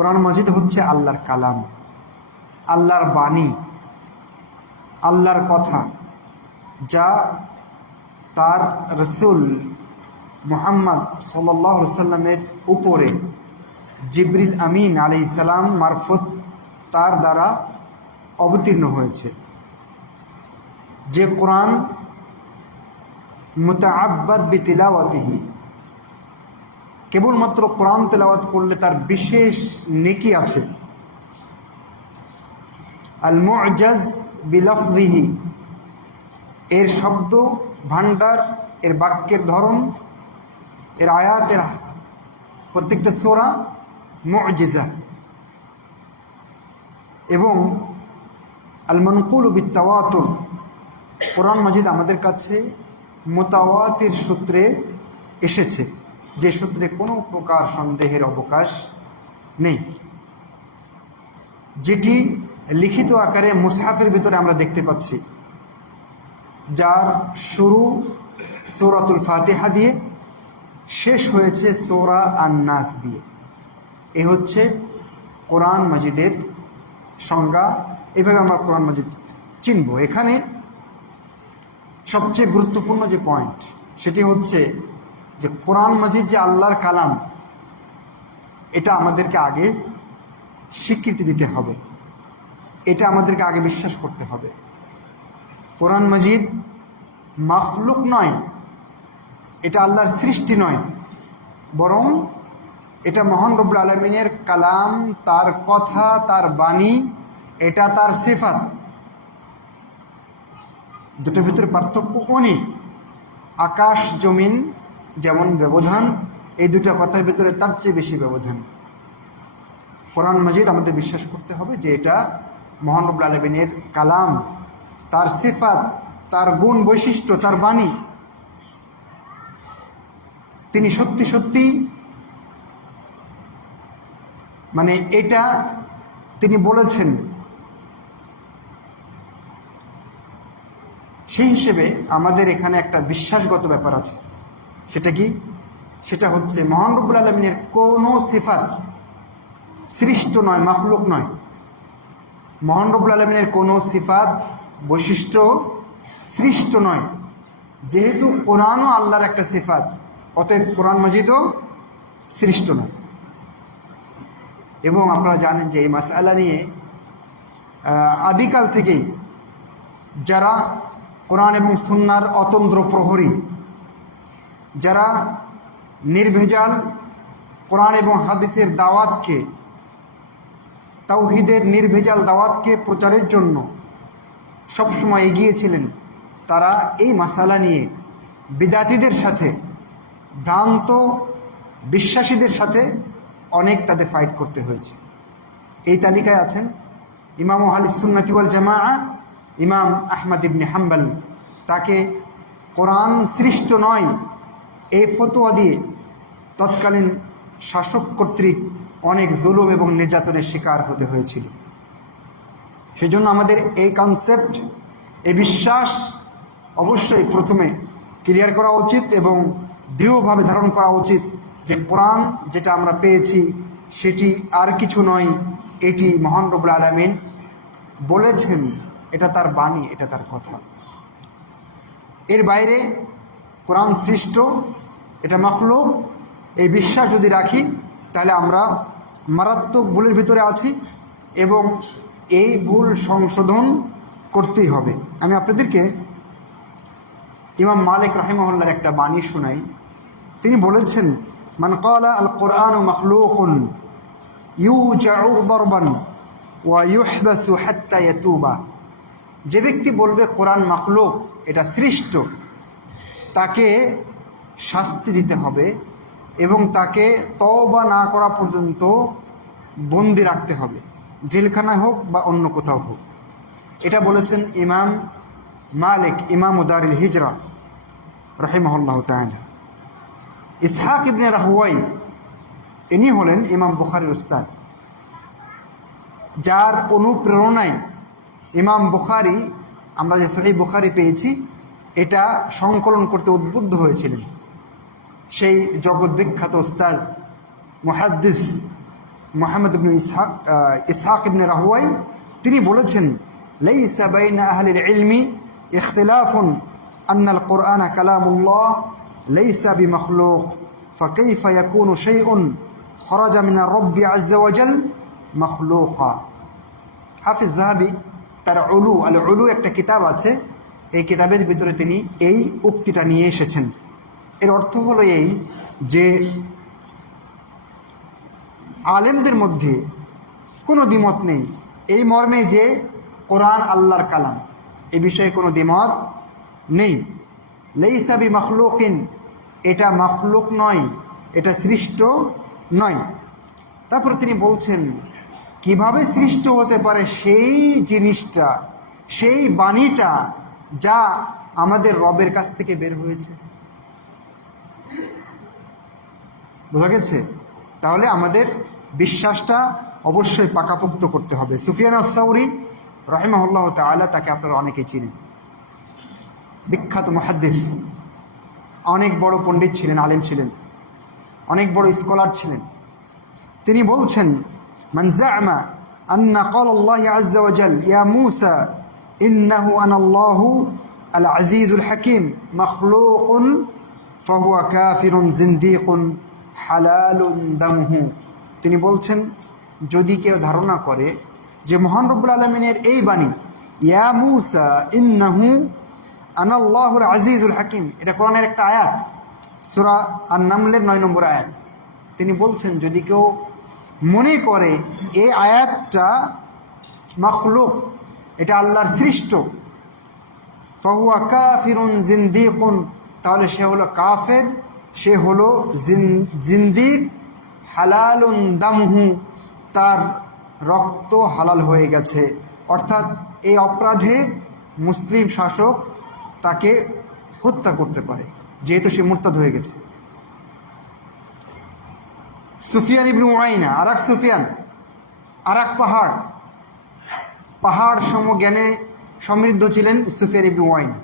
কোরআন মাজিদ হচ্ছে আল্লাহর কালাম, আল্লাহর বাণী, আল্লাহর কথা, যা তার রসুল মুহাম্মদ সাল্লাল্লাহু আলাইহি সাল্লামের উপরে জিবরিল আমিন আলাইহিস সালাম মারফত তার দ্বারা অবতীর্ণ হয়েছে। যে কোরআন মুতাআব্বাদ বিতিলাওয়াতিহি, কেবলমাত্র কোরআন তেলাওয়াত করলে তার বিশেষ নেকি আছে। আল মুআজাজ বিলফযিহি, এর শব্দ ভাণ্ডার, এর বাক্যের ধরন, এর আয়াতের প্রত্যেকটা সূরা মুআজিজা। এবং আল মানকুল বিত্তাওয়াতুর, কোরআন মাজিদ আমাদের কাছে মুতাওয়াতির সূত্রে এসেছে, যে সূত্রে কোনো প্রকার সন্দেহের অবকাশ নেই, যেটি লিখিত আকারে মুসহাফের ভিতরে আমরা দেখতে পাচ্ছি, যার শুরু সূরাতুল ফাতিহা দিয়ে, শেষ হয়েছে সূরা আন-নাস দিয়ে। এ হচ্ছে কোরআন মাজিদের সংজ্ঞা। এভাবে আমরা কোরআন মাজিদ চিনব। এখানে সবচেয়ে গুরুত্বপূর্ণ যে পয়েন্ট, সেটি হচ্ছে যে কোরআন মাজিদ যে আল্লাহর কালাম, এটা আমাদেরকে আগে স্বীকৃতি দিতে হবে, এটা আমাদেরকে আগে বিশ্বাস করতে হবে। কোরআন মাজিদ মাখলুক নয়, এটা আল্লাহর সৃষ্টি নয়, বরং এটা মহান রব্বুল আলামিনের কালাম, তার কথা, তার বাণী, এটা তার সিফাত। দুটোর ভিতরে পার্থক্য অনেক। আকাশ জমিন যেমন ব্যবধান, এই দুটো কথার ভিতরে তার চেয়ে বেশি ব্যবধান। কোরআন মাজিদ আমাদের বিশ্বাস করতে হবে যে এটা মহান রব্বুল আলামিনের কালাম, তার সিফাত, তার গুণ বৈশিষ্ট্য, তার বাণী। তিনি সত্যি সত্যি মানে এটা তিনি বলেছেন। সেই হিসেবে আমাদের এখানে একটা বিশ্বাসগত ব্যাপার আছে। সেটা কি? সেটা হচ্ছে মহান রব্বুল আলামিনের কোনো সিফাত সৃষ্ট নয়, মাখলুক নয়। মহান রব্বুল আলামিনের কোনো সিফাত বৈশিষ্ট্য সৃষ্ট নয়। যেহেতু কোরআনও আল্লাহর একটা সিফাত, অতএব কোরআন মাজিদও সৃষ্ট নয়। এবং আপনারা জানেন যে এই মাসআলা নিয়ে আদিকাল থেকেই যারা কোরআন এবং সুন্নাহর অতন্দ্র প্রহরী, যারা নির্ভেজাল কোরআন এবং হাদিসের দাওয়াতকে, তাওহীদের নির্ভেজাল দাওয়াতকে প্রচারের জন্য সবসময় এগিয়েছিলেন, তারা এই মাসালা নিয়ে বিদাতীদের সাথে, ভ্রান্ত বিশ্বাসীদের সাথে অনেক তাদের ফাইট করতে হয়েছে। এই তালিকায় আছেন ইমাম আহলুস সুন্নাতি ওয়াল জামাআহ, ইমাম আহমদ ইবনে হাম্বল। তাকে কোরআন সৃষ্ট নয় এই ফতোয়া দিয়ে তৎকালীন শাসক কর্তৃক অনেক জুলুম এবং নির্যাতনের শিকার হতে হয়েছিল। সেজন্য আমাদের এই কনসেপ্ট, এই বিশ্বাস অবশ্যই প্রথমে ক্লিয়ার করা উচিত এবং দৃঢ়ভাবে ধারণ করা উচিত যে কোরআন যেটা আমরা পেয়েছি সেটি আর কিছু নয়, এটি মহান রব্বুল আলামিন বলেছেন, এটা তার বাণী, এটা তার কথা। এর বাইরে কোরআন সৃষ্ট, এটা মাখলুক, এই বিশ্বাস যদি রাখি তাহলে আমরা মারাত্মক ভুলের ভিতরে আছি এবং এই ভুল সংশোধন করতেই হবে। আমি আপনাদেরকে ইমাম মালিক রাহিমাহুল্লাহর একটা বাণী শোনাই। তিনি বলেছেন, মান ক্বালা আল কুরআনু মাখলুকুন ইউজাউ দরবান ওয়া ইউহবাসু হাত্তা ইয়াতুবা। যে ব্যক্তি বলবে কোরআন মাখলুক, এটা সৃষ্ট, তাকে শাস্তি দিতে হবে এবং তাকে তওবা না করা পর্যন্ত বন্দি রাখতে হবে, জেলখানায় হোক বা অন্য কোথাও হোক। এটা বলেছেন ইমাম মালিক, ইমাম দারুল হিজরা রাহিমাহুল্লাহু তাআলা। ইসহাক ইবনে রাহওয়াই, ইনি হলেন ইমাম বুখারীর উস্তাদ, যার অনুপ্রেরণায় ইমাম বুখারী, আমরা যে সহিহ বুখারী পেয়েছি, এটা সংকলন করতে উদ্বুদ্ধ হয়েছিলেন। সেই জগৎ বিখ্যাত উস্তাদ মুহাদ্দিস মুহাম্মদ ইবনে ইসহাক ইবনে রাহুয়াই তিনি বলেছেন, লাইসা বাইনা আহলিল ইলমি ইখতিলাফুন আন্নাল কুরআন কালামুল্লাহ লাইসা বিমাখলুক ফাকাইফা ইয়াকুনু শাইউন খরাজা মিনার রাব্বি আযজা ওয়া জাল মাখলুকা। হাফিজ যাহাবি তার আল উলু একটা কিতাব আছে, এই কিতাবের ভিতরে তিনি এই উক্তিটা নিয়ে এসেছেন। এর অর্থ হলো এই যে আলেমদের মধ্যে কোনো দ্বিমত নেই এই মর্মে যে কোরআন আল্লাহর কালাম, এ বিষয়ে কোনো দ্বিমত নেই। লাইসা বিমাখলুকিন, এটা মাখলুক নয়, এটা সৃষ্ট নয়। তারপর তিনি বলছেন কিভাবে সৃষ্ট হতে পারে সেই জিনিসটা, সেই বাণীটা যা আমাদের রবের কাছ থেকে বের হয়েছে। বোঝা গেছে? তাহলে আমাদের বিশ্বাসটা অবশ্যই পাকাপোক্ত করতে হবে। সুফিয়ান আস-সাউরি রাহিমাহুল্লাহ তাআলা, তাকে আপনারা অনেকেই চিনেন, বিখ্যাত মুহাদ্দিস, অনেক বড় পণ্ডিত ছিলেন, আলেম ছিলেন, অনেক বড় স্কলার ছিলেন। তিনি বলছেন, মান জা'মা আন্না ক্বালাল্লাহি আযজা ওয়া জাল ইয়া মূসা ইন্নাহু আনাল্লাহু আল আজিজুল হাকীম মাখলুকুন ফাহুয়া কাফিরুন জিন্দিকুন হালালুন দামুহু। তিনি বলছেন, যদি কেউ ধারণা করে যে মহান রব্বুল আলামিনের এই বাণী ইয়া মূসা ইন্নাহু আনাল্লাহুল আজিজুল হাকীম, এটা কোরআনের একটা আয়াত, সূরা আন-নামলের 9 নম্বর আয়াত। তিনি বলছেন যদি কেউ মনে করে এই আয়াতটা মাখলুক, এটা আল্লাহর সৃষ্ট, ফাহুয়া কাফিরুন জিন্দিকুন, তাহলে সে হলো কাফের, সে হলো জিন্দিক, হালালুন দামহু, তার রক্ত হালাল হয়ে গেছে। অর্থাৎ এই অপরাধে মুসলিম শাসক তাকে হত্যা করতে পারে, যেহেতু সে মুরতাদ হয়ে গেছে। সুফিয়ান ইবনে উয়াইনা, আর এক সুফিয়ান, আর এক পাহাড় সম জ্ঞানে সমৃদ্ধ ছিলেন সুফিয়ান ইবনে উয়াইনা।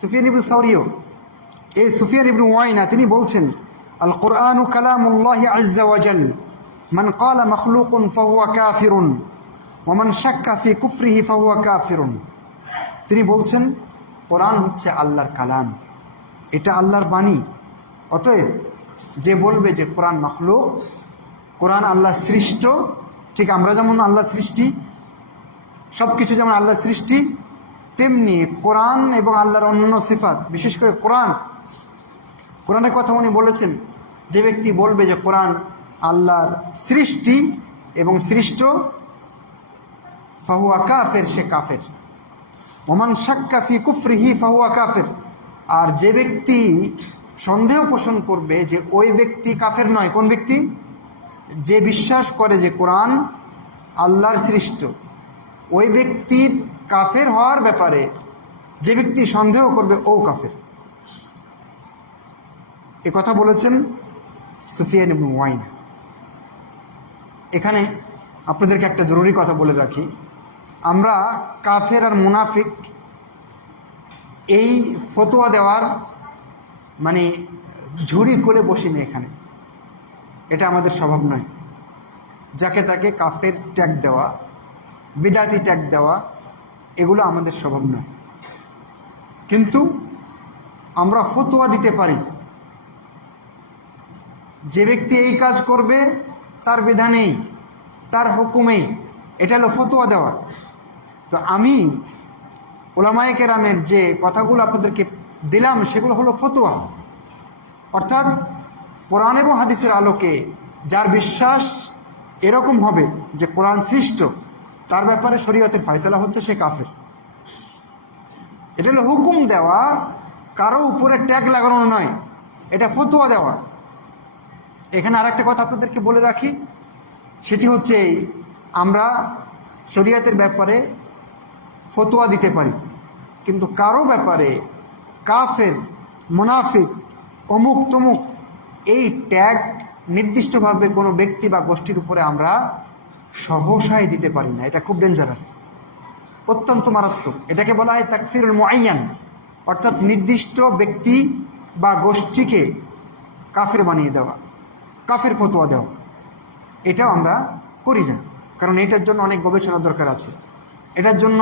সুফিয়ান ইবনে সাউরিও, এই সুফিয়ান ইবনে উয়াইনা তিনি বলছেন, আল কুরআনু কালামুল্লাহি আযজা ওয়া জাল মান ক্বালা মাখলুকুন ফাহুয়া কাফিরুন ওয়া মান শাক্কা ফি কুফরিহি ফাহুয়া কাফিরুন। তিনি বলছেন কোরআন হচ্ছে আল্লাহর কালাম, এটা আল্লাহর বাণী। অতএব যে বলবে যে কোরআন মাখলুক, কোরআন আল্লাহ সৃষ্ট, ঠিক আমরা যেমন আল্লাহ সৃষ্টি, সব কিছু যেমন আল্লাহ সৃষ্টি, তেমনি কোরআন এবং আল্লাহর অন্য সিফাত, বিশেষ করে কোরআনের কথা উনি বলেছেন, যে ব্যক্তি বলবে যে কোরআন আল্লাহর সৃষ্টি এবং সৃষ্ট, ফাহুয়া কাফের, সে কাফের। ওমান শাক্কা ফি কুফরিহি ফাহুয়া কাফের, আর যে ব্যক্তি সন্দেহ পোষণ করবে যে ওই ব্যক্তি কাফের নয়। কোন ব্যক্তি? যে বিশ্বাস করে যে কোরআন আল্লাহর সৃষ্ট, ওই ব্যক্তির কাফের হওয়ার ব্যাপারে যে ব্যক্তি সন্দেহ করবে ও কাফের। এ কথা বলেছেন সুফিয়ান ইবনে উয়াইনা। এখানে আপনাদেরকে একটা জরুরি কথা বলে রাখি, আমরা কাফের আর মুনাফিক এই ফতোয়া দেওয়ার মানে ঝুড়ি করে বসিনি এখানে, এটা আমাদের স্বভাব নয়। যাকে তাকে কাফের ট্যাগ দেওয়া, বিদাতি ট্যাগ দেওয়া, এগুলো আমাদের স্বভাব নয়। কিন্তু আমরা ফতোয়া দিতে পারি, যে ব্যক্তি এই কাজ করবে তার বিধানেই, তার হুকুমেই, এটা হলো ফতোয়া দেওয়া। তো আমি উলামায়ে কেরামের যে কথাগুলো আপনাদেরকে দিলাম সেগুলো হলো ফতোয়া, অর্থাৎ কোরআন এবং হাদিসের আলোকে যার বিশ্বাস এরকম হবে যে কোরআন সৃষ্ট, তার ব্যাপারে শরীয়তের ফয়সালা হচ্ছে সে কাফের। এটা হলো হুকুম দেওয়া, কারো উপরে ট্যাগ লাগানো নয়, এটা ফতোয়া দেওয়া। এখানে আর একটা কথা আপনাদেরকে বলে রাখি, সেটি হচ্ছে আমরা শরীয়তের ব্যাপারে ফতোয়া দিতে পারি, কিন্তু কারো ব্যাপারে কাফের, মুনাফিক, অমুক তমুক এই ট্যাগ নির্দিষ্টভাবে কোনো ব্যক্তি বা গোষ্ঠীর উপরে আমরা সহসায় দিতে পারি না। এটা খুব ডেঞ্জারাস, অত্যন্ত মারাত্মক। এটাকে বলা হয় তাকফিরুল মুআয়্যান, অর্থাৎ নির্দিষ্ট ব্যক্তি বা গোষ্ঠীকে কাফের বানিয়ে দেওয়া, কাফের ফতোয়া দেওয়া। এটাও আমরা করি না, কারণ এটার জন্য অনেক গবেষণা দরকার আছে, এটার জন্য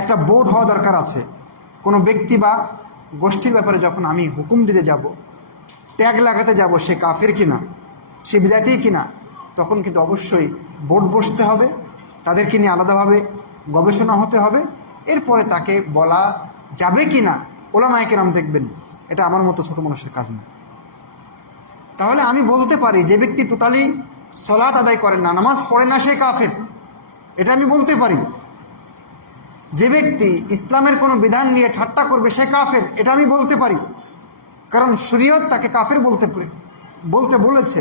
একটা বোর্ড হওয়া দরকার আছে। কোনো ব্যক্তি বা গোষ্ঠীর ব্যাপারে যখন আমি হুকুম দিতে যাব, ট্যাগ লাগাতে যাব সে কাফের কিনা, সে বিদাতি কিনা, তখন কিন্তু অবশ্যই বোর্ড বসতে হবে, তাদেরকে নিয়ে আলাদাভাবে গবেষণা হতে হবে, এরপরে তাকে বলা যাবে কি না ওলামায়ে কেরাম দেখবেন। এটা আমার মতো ছোট মানুষের কাজ না। তাহলে আমি বলতে পারি যে ব্যক্তি টোটালি সালাত আদায় করেন না, নামাজ পড়ে না, সে কাফের, এটা আমি বলতে পারি। যে ব্যক্তি ইসলামের কোনো বিধান নিয়ে ঠাট্টা করবে সে কাফের, এটা আমি বলতে পারি, কারণ শরীয়ত তাকে কাফের বলতে বলেছে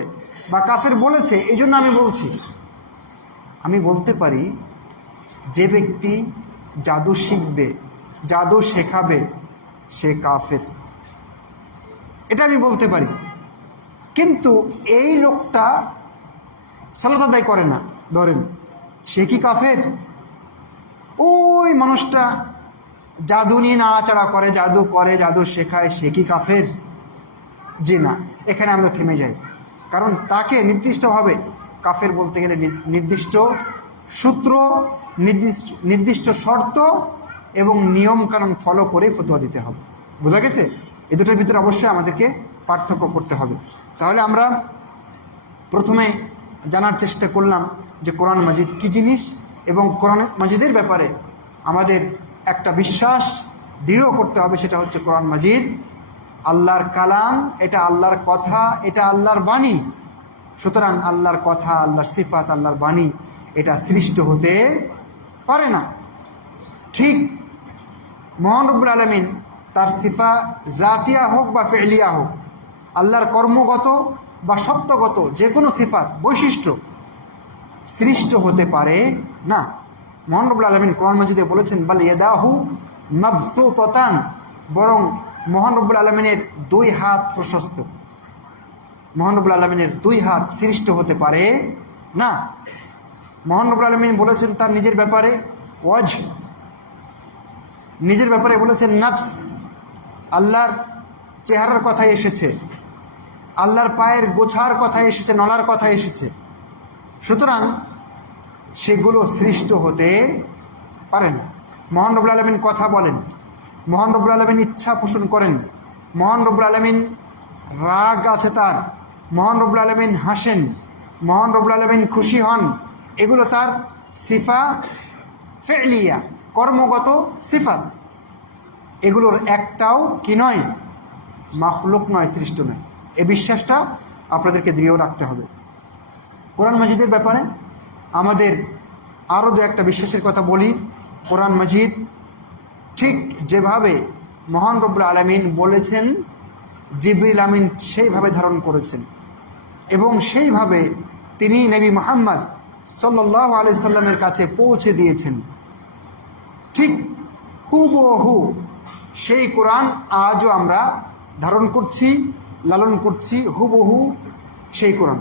বা কাফের বলেছে, এই জন্য আমি বলছি। আমি বলতে পারি যে ব্যক্তি জাদু শিখবে, জাদু শেখাবে, সে কাফের, এটা আমি বলতে পারি। কিন্তু এই লোকটা সালাত আদায় করে না, ধরেন, সে কি কাফের? ওই মানুষটা জাদু নিয়ে নাড়াচাড়া করে, জাদু শেখায়, সে কি কাফের? জি না, এখানে আমরা থেমে যাই। কারণ তাকে নির্দিষ্টভাবে কাফের বলতে গেলে নির্দিষ্ট সূত্র, নির্দিষ্ট শর্ত এবং নিয়মকানুন ফলো করে ফতোয়া দিতে হবে। বোঝা গেছে? এ দুটোর ভিতরে অবশ্যই আমাদেরকে পার্থক্য করতে হবে। তাহলে আমরা প্রথমে জানার চেষ্টা করলাম যে কোরআন মাজিদ কী জিনিস, এবং কোরআন মাজিদের ব্যাপারে আমাদের একটা বিশ্বাস দৃঢ় করতে হবে, সেটা হচ্ছে কোরআন মাজিদ আল্লাহর কালাম, এটা আল্লাহর কথা, এটা আল্লাহর বাণী। সুতরাং আল্লাহর কথা, আল্লাহর সিফাত, আল্লাহর বাণী এটা সৃষ্ট হতে পারে না। ঠিক মহান রব্বুল আলামিন তার সিফা জাতিয়া হোক বা ফেলিয়া হোক, আল্লাহর কর্মগত বা সত্যগত যে কোনো সিফাত, বৈশিষ্ট্য সৃষ্ট হতে পারে না। মহান রব্বুল আলামিন কোরআন মাজিদে বলেছেন, বাল ইয়াদাহু মাবসুতাতান, বরং মহান রব্বুল আলামিনের দুই হাত প্রশস্ত। মহান রব্বুল আলামিনের দুই হাত সৃষ্ট হতে পারে না। মহান রব্বুল আলামিন বলেছেন তার নিজের ব্যাপারে ওয়াজ, নিজের ব্যাপারে বলেছেন নাফস, আল্লাহর চেহারার কথা এসেছে, আল্লাহর পায়ের গোছার কথা এসেছে, নলার কথা এসেছে। সুতরাং সেগুলো সৃষ্ট হতে পারে না। মহান রব্বুল আলামিন কথা বলেন, মহান রব্বুল আলামিন ইচ্ছা পোষণ করেন, মহান রব্বুল আলামিন রাগ আছে তার, মহান রব্বুল আলামিন হাসেন, মহান রব্বুল আলামিন খুশি হন, এগুলো তার সিফা ফেলিয়া, কর্মগত সিফাত। এগুলোর একটাও কি নয়, মাখলুক নয়, সৃষ্ট নয়। এই বিশ্বাসটা আপনাদেরকে দৃঢ় রাখতে হবে। কোরআন মাজিদের ব্যাপারে আমাদের আরও দু একটা বিশ্বাসের কথা বলি। কোরআন মাজিদ ঠিক যেভাবে মহান রব্বুল আলামিন বলেছেন, জিবরিল আমিন সেইভাবে ধারণ করেছেন, এবং সেইভাবে তিনি নবী মুহাম্মদ সাল্লাল্লাহু আলাইহি সাল্লামের কাছে পৌঁছে দিয়েছেন। ঠিক হুবহু সেই কোরআন আজও আমরা ধারণ করছি, লালন করছি, হুবহু সেই কোরআন।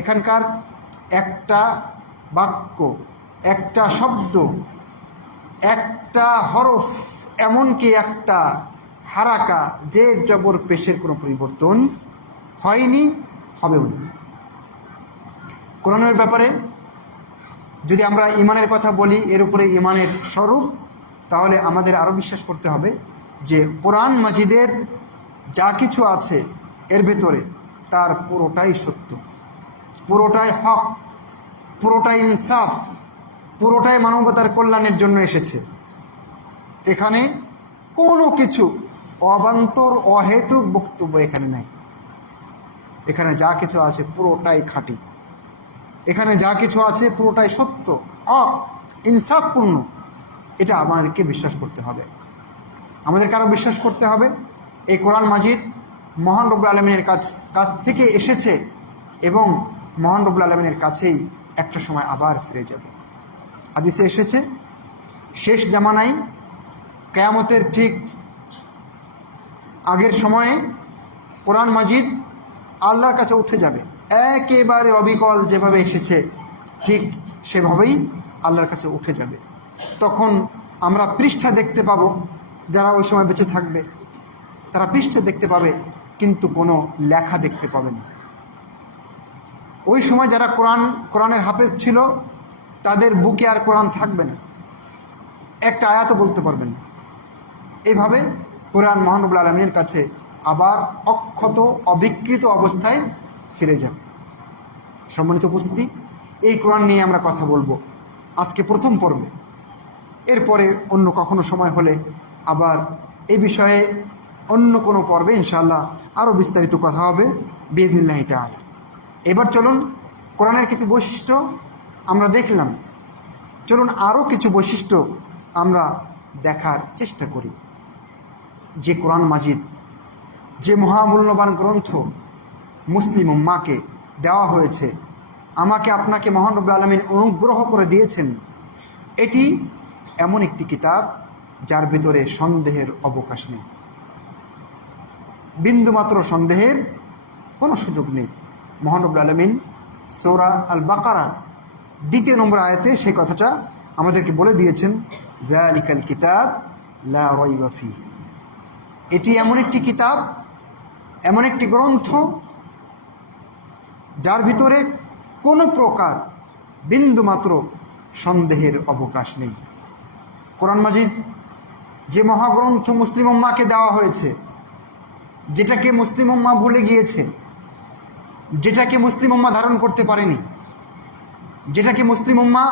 এখানকার একটা বাক্য, একটা শব্দ, একটা হরফ, এমনকি একটা হারাকা, যে জবর পেশের কোনো পরিবর্তন হয়নি, হবেও না। কোরআনের ব্যাপারে যদি আমরা ঈমানের কথা বলি, এর উপরে ঈমানের স্বরূপ, তাহলে আমাদের আরও বিশ্বাস করতে হবে যে কোরআন মাজিদের যা কিছু আছে এর ভেতরে তার পুরোটাই সত্য, পুরোটাই হক, পুরোটাই ইনসাফ, পুরোটাই মানবতার কল্যাণের জন্য এসেছে। এখানে কোনো কিছু অবান্তর অহেতুক বক্তব্য এখানে নাই। এখানে যা কিছু আছে পুরোটাই খাঁটি, এখানে যা কিছু আছে পুরোটাই সত্য, হক, ইনসাফপূর্ণ। এটা আমাদেরকে বিশ্বাস করতে হবে। আমাদেরকে আরও বিশ্বাস করতে হবে এই কোরআন মাজিদ মহান রব্বুল আলামিনের কাছ থেকে এসেছে, এবং মহান রব্বুল আলামিনের কাছেই একটা সময় আবার ফিরে যাবে। হাদিসে এসেছে, শেষ জামানায় কিয়ামতের ঠিক আগের সময়ে কোরআন মাজিদ আল্লাহর কাছে উঠে যাবে, একেবারে অবিকল যেভাবে এসেছে ঠিক সেভাবেই আল্লাহর কাছে উঠে যাবে। তখন আমরা পৃষ্ঠা দেখতে পাবো, যারা ওই সময় বেঁচে থাকবে তারা পৃষ্ঠা দেখতে পাবে, কিন্তু কোনো লেখা দেখতে পাবে না। ওই সময় যারা কোরআনের হাফেজ ছিল তাদের বুকে আর কোরআন থাকবে না, একটা আয়াতও বলতে পারবেন না। এইভাবে কোরআন মহান রব্বুল আলামিনের কাছে আবার অক্ষত অবিকৃত অবস্থায় ফিরে যাবে। সম্মানিত উপস্থিতি, এই কোরআন নিয়ে আমরা কথা বলবো আজকে প্রথম পর্বে। এরপরে অন্য কখনো সময় হলে আবার এই বিষয়ে অন্য কোনো পর্বে ইনশাআল্লাহ আরও বিস্তারিত কথা হবে বিইذনিল্লাহি তাআলা। এবার চলুন কোরআনের কিছু বৈশিষ্ট্য আমরা দেখলাম, চলুন আরও কিছু বৈশিষ্ট্য আমরা দেখার চেষ্টা করি। যে কোরআন মাজিদ, যে মহামূল্যবান গ্রন্থ মুসলিম উম্মাহকে দেওয়া হয়েছে, আমাকে আপনাকে মহান রব্বুল আলামিন অনুগ্রহ করে দিয়েছেন, এটি এমন একটি কিতাব যার ভিতরে সন্দেহের অবকাশ নেই, বিন্দুমাত্র সন্দেহের কোনো সুযোগ নেই। মহান রব্বুল আলামিন সূরা আল বাকারার 2 নম্বর আয়াতে সেই কথাটা আমাদেরকে বলে দিয়েছেন, যালিকাল কিতাব লা রাইবা ফীহি। এটি এমন একটি কিতাব, এমন একটি গ্রন্থ যার ভিতরে কোনো প্রকার বিন্দুমাত্র সন্দেহের অবকাশ নেই। কোরআন মাজিদ যে মহাগ্রন্থ মুসলিম উম্মাহকে দেওয়া হয়েছে, যেটাকে মুসলিম উম্মাহ ভুলে গিয়েছে, যেটাকে মুসলিম উম্মাহ ধারণ করতে পারেনি, যেটাকে মুসলিম উম্মাহ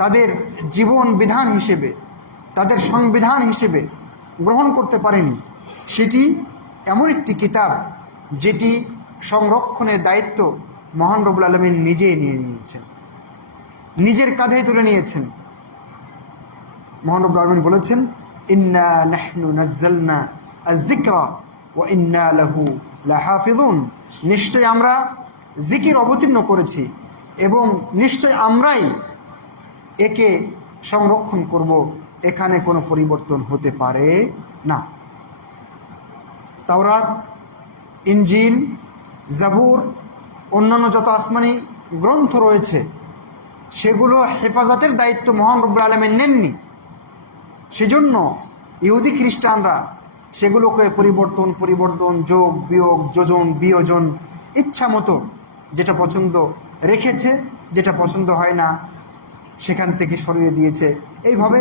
তাদের জীবন বিধান হিসেবে, তাদের সংবিধান হিসেবে গ্রহণ করতে পারেনি, সেটি এমন একটি কিতাব যেটি সংরক্ষণের দায়িত্ব মহান রব্বুল আলামিন নিজেই নিয়ে নিয়েছেন, নিজের কাঁধেই তুলে নিয়েছেন। মহান রব্বুল আলামিন বলেছেন, ইন্না নাহনু নাজ্জালনা আয-যিকরা ওয়া ইন্না লাহু লাহাফিজুন। নিশ্চয় আমরা জিকির অবতীর্ণ করেছি এবং নিশ্চয় আমরাই একে সংরক্ষণ করব, এখানে কোনো পরিবর্তন হতে পারে না। তাওরাত, ইনজিল, জাবুর, অন্যান্য যত আসমানি গ্রন্থ রয়েছে সেগুলো হেফাজতের দায়িত্ব মহান রব্বুল আলামিন নেননি। সেজন্য ইহুদি খ্রিস্টানরা সেগুলোকে পরিবর্তন, যোগ বিয়োগ, যোজন বিয়োজন ইচ্ছা মতো যেটা পছন্দ রেখেছে, যেটা পছন্দ হয় না সেখান থেকে সরিয়ে দিয়েছে। এইভাবে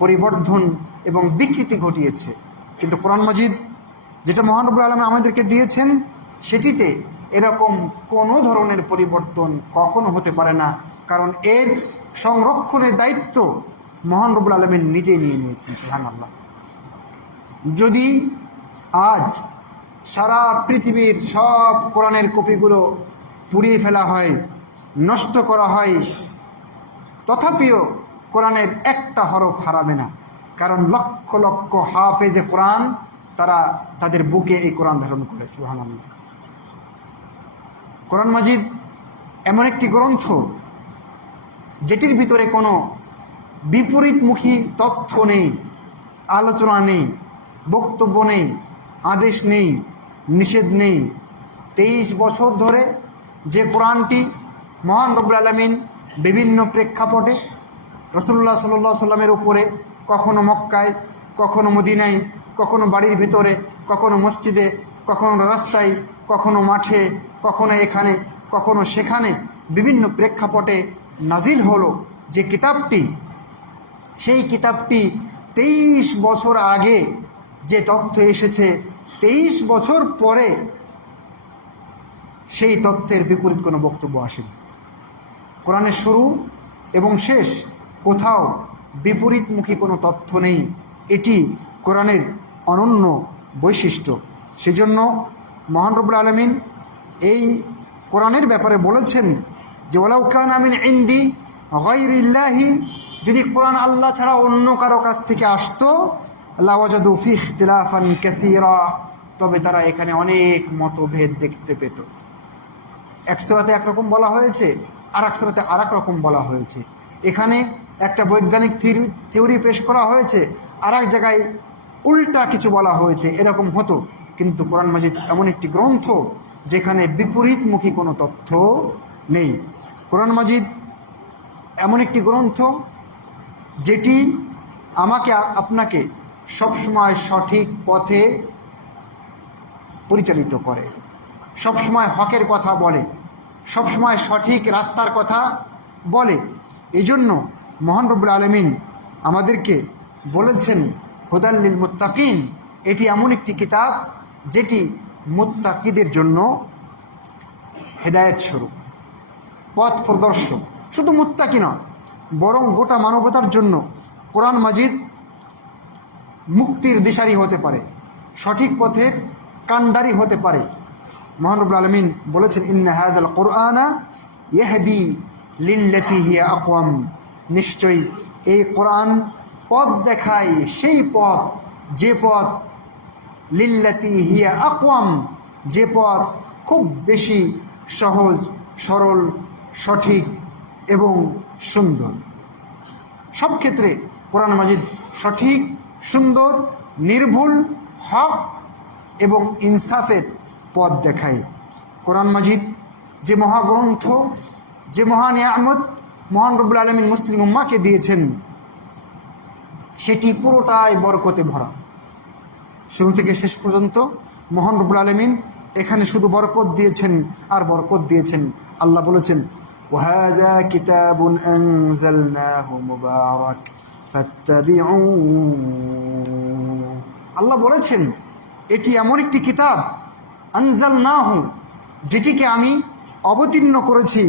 পরিবর্ধন এবং বিকৃতি ঘটিয়েছে। কিন্তু কোরআন মাজিদ যেটা মহান রব্বুল আলামিন আমাদেরকে দিয়েছেন, সেটিতে এরকম কোনো ধরনের পরিবর্তন কখনো হতে পারে না, কারণ এর সংরক্ষণের দায়িত্ব মহান রব্বুল আলামিন নিজেই নিয়ে নিয়েছেন। সুবহানাল্লাহ। যদি আজ সারা পৃথিবীর সব কোরআনের কপিগুলো পুড়িয়ে ফেলা হয়, নষ্ট করা হয়, তথাপিও কোরআনের একটা হরফ হারাবে না, কারণ লক্ষ লক্ষ হাফেজে কোরআন তারা তাদের বুকে এই কোরআন ধারণ করে। সুবহানাল্লাহ। কোরআন মাজিদ এমন একটি গ্রন্থ যেটির ভিতরে কোনো বিপরীতমুখী তথ্য নেই, আলোচনা নেই, বক্তব্য নেই, আদেশ নেই, নিষেধ নেই। 23 বছর ধরে যে কোরআনটি মহান রব্বুল আলামিন বিভিন্ন প্রেক্ষাপটে রাসূলুল্লাহ সাল্লাল্লাহু আলাইহি সাল্লামের উপরে, কখনো মক্কায়, কখনো মদিনায়, কখনো বাড়ির ভিতরে, কখনো মসজিদে, কখনো রাস্তায়, কখনো মাঠে, কখনো এখানে, কখনো সেখানে বিভিন্ন প্রেক্ষাপটে নাজিল হলো যে কিতাবটি, সেই কিতাবটি 23 বছর আগে যে তথ্য এসেছে, 23 বছর পরে সেই তথ্যের বিপরীত কোনো বক্তব্য আসেনি। কোরআনের শুরু এবং শেষ কোথাও বিপরীতমুখী কোনো তথ্য নেই। এটি কোরআনের অনন্য বৈশিষ্ট্য। সেজন্য মহান রব্বুল আলামিন এই কোরআনের ব্যাপারে বলেছেন যে ওয়ালাউ কানা মিন ইনদি গায়রিল্লাহি, যদি কোরআন আল্লাহ ছাড়া অন্য কারো কাছ থেকে আসতো, লাওয়াজাদু ফি ইখতিলাফান কাসীরা, তবে তারা এখানে অনেক মতভেদ দেখতে পেত। এক সূরাতে একরকম বলা হয়েছে, আর এক সূরাতে আর এক রকম বলা হয়েছে। এখানে একটা বৈজ্ঞানিক থিওরি পেশ করা হয়েছে, আর এক জায়গায় উল্টা কিছু বলা হয়েছে, এরকম হতো। কিন্তু কোরআন মাজিদ এমন একটি গ্রন্থ যেখানে বিপরীতমুখী কোনো তথ্য নেই। কোরআন মাজিদ এমন একটি গ্রন্থ যেটি আমাকে আপনাকে সবসময় সঠিক পথে পরিচালিত করে। সবসময় হকের কথা বলে, সবসময় সঠিক রাস্তার কথা বলে। এই জন্য মহান রব্বুল আলামিন আমাদেরকে বলেছেন হুদাল লিল মুত্তাকিন, এটি এমন একটি কিতাব যেটি মুত্তাকিদের জন্য হেদায়েত স্বরূপ, পথ প্রদর্শক। শুধু মুত্তাকি নয়, বরং গোটা মানবতার জন্য কোরআন মাজিদ মুক্তির দিশারি হতে পারে, সঠিক পথের কান্ডারি হতে পারে। মহান রব্বুল আলামিন বলেছেন ইন্না হাযাল কুরআনা ইয়াহদি লিল্লাতি হিয়া আকওয়াম, নিশ্চয়ই এই কোরআন পথ দেখায় সেই পথ, যে পথ লিল্লাতি হিয়া আকওয়াম, যে পথ খুব বেশি সহজ, সরল, সঠিক এবং সুন্দর। সব ক্ষেত্রে কোরআন মাজিদ সঠিক, সুন্দর, নির্ভুল, হক এবং ইনসাফের পথ দেখায়। কোরআন মাজিদ যে মহাগ্রন্থ, যে মহা নিয়ামত মহান রব্বুল আলামিন মুসলিম উম্মাহকে দিয়েছেন, সেটি পুরোটাই বরকতে ভরা। শুরু থেকে শেষ পর্যন্ত মহান রব্বুল আলামিন এখানে শুধু বরকত দিয়েছেন আর বরকত দিয়েছেন। আল্লাহ বলেছেন ওয়াহাযা কিতাবুন আনজালনাহু মুবারাক ফাত্তাবিউ। আল্লাহ বলেছেন এটি এমন একটি কিতাব, আনজালনাহু, যেটিকে আমি অবতীর্ণ করেছি,